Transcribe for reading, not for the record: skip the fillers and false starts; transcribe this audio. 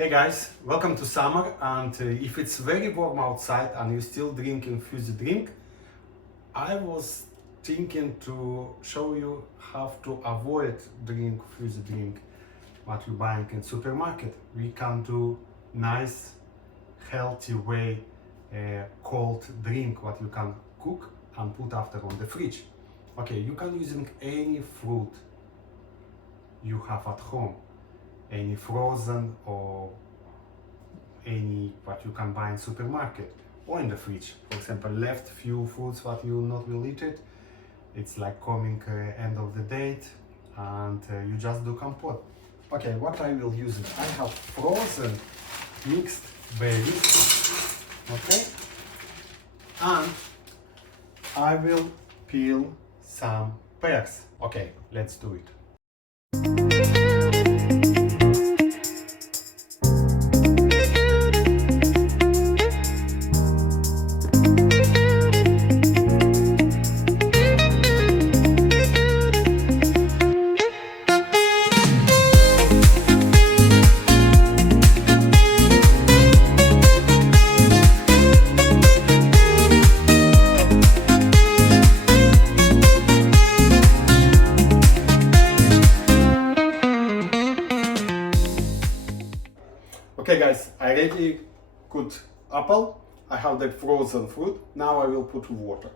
Hey guys, welcome to summer, and if it's very warm outside and you're still drinking fizzy drink, I was thinking to show you how to avoid drink fizzy drink what you're buying in supermarket. We can do nice healthy way cold drink what you can cook and put after on the fridge. Okay, you can using any fruit you have at home, any frozen or any what you can buy in supermarket or in the fridge. For example, left few foods what you not will eat it. It's like coming end of the date, and you just do Kompot. Okay, what I will use it? I have frozen mixed berries. Okay, and I will peel some pears. Okay, let's do it. Okay guys, I already cut apple, I have the frozen fruit, now I will put water.